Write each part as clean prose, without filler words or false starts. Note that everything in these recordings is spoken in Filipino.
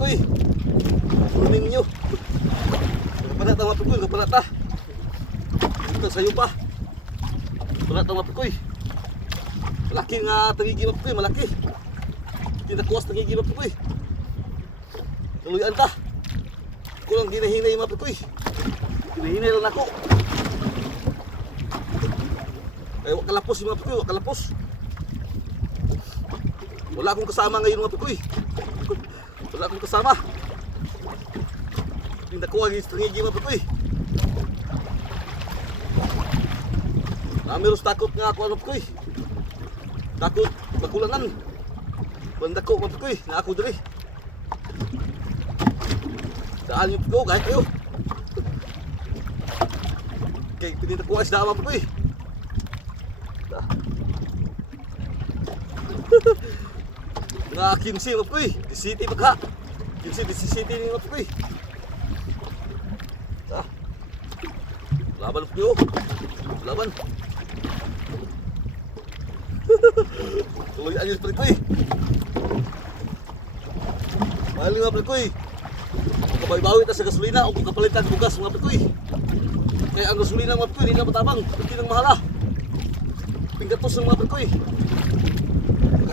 Pakoy. Turunin ninyo. Kapalat ang Pakoy, kapalat ta. Ito sayo pa. Kapalat ang Pakoy. Malaki nga tangigi Pakoy, malaki. Tinakuwas tangigi Pakoy. Kaluyan ta. Kulang ginahinay Pakoy. Ginahinay lang ako. Ay, wak kalapos yung Pakoy, wak kalapos. Wala akong kasama ngayon mga Pakoy. Wala akong kasama. Hindi nakuha ang istringigi mga Pakoy. Meron takot nga ako ano Pakoy. Takot magulangan. Banda ko mga Pakoy, na ako dali. Daan yung Pakoy, kahit kayo. Kaya pinitakuha isda mga Pakoy. Nga 15 mga Pakoy, di city baka 15 di city ni mga Pakoy. Laban Pakoy, laban. Tuloy ayos Pakoy. Mahal mga Pakoy. Kabawi-bawi ta sa gasolina o kung kapalitan bugas mga Pakoy. Kaya ang gasolina mga Pakoy, hindi na matabang, hindi nang mahala. Pinggatos ng mga Pakoy.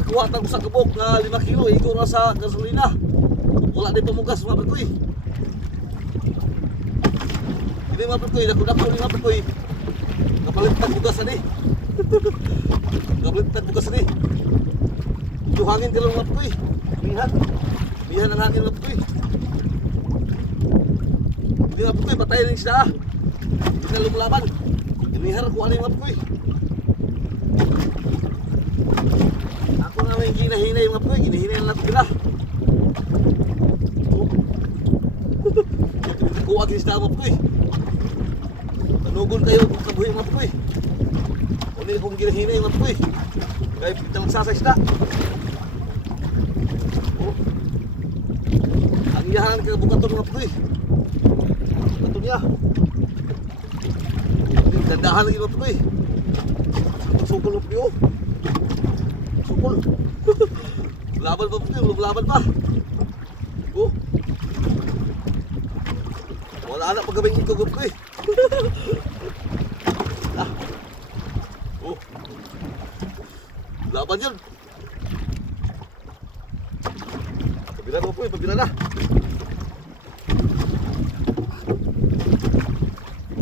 Kuha tang sa kabok nga 5 kilo, igo na sa gasolina. Wala din pamugas mga Pakoy. Hindi mga Pakoy, dako-dako ni mga Pakoy. Kapalit tag bugas ani. Kapalit tag bugas ani. Yung hangin ka lang mga Pakoy. Mihan. Mihan ang hangin mga Pakoy. Hindi mga Pakoy, patay rin siya. Hindi na lumalaban. Inihar ko ano yung mga Pakoy. Ako nga may ginahinay mga Pakoy, ginahinay lang natin sila. Kuha agis na mga Pakoy. Tanugon kayo kung kabuhi mga Pakoy. Kunin kong ginahinay mga Pakoy. Kaya pitalang sasay sila. Ang iyahan ka bukaton mga Pakoy. Bukaton niya. Dandahan lagi mga Pakoy. Sukol ng Pakoy. Sukol. Laban pa Pakoy, laban pa. Oh. Wala anak pagkabing ito Pakoy. Oh. Laban yun. Pagbilan mo Pakoy, pagbilan na.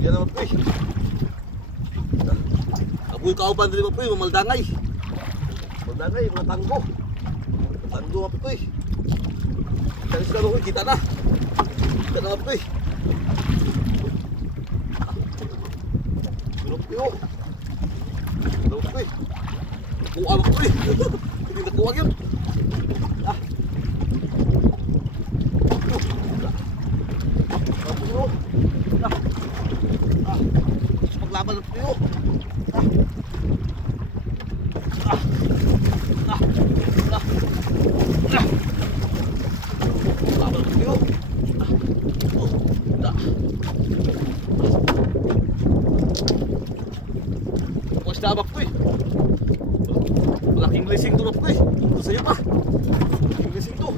Yan naman Pakoy. Apoy kauban din Pakoy, mamaldangay. Mamaldangay, mga tanggo. Tanggo mga Pakoy. Kalis na Pakoy, kita na. Kita na Pakoy. Ano Pakoy? Ano Pakoy? Nakuha mga Pakoy. Hindi nakuha yun. Paglaban ng Pakoy. Puas na Pakoy. Malaking blessing to Pakoy. Ito sa'yo pa. Malaking blessing to.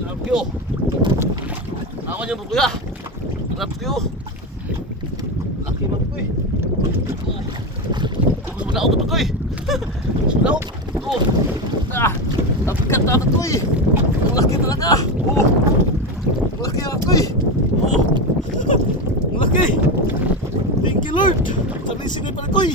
Pakoy. Ako niya Pakoy ah. Pakoy. Laki Pakoy. Tapos manaog na Pakoy. Manaog. Napikat na Pakoy. Ang laki talaga. Ang laki Pakoy. Ang laki. Thank you Lord. Sabi sini Pakoy.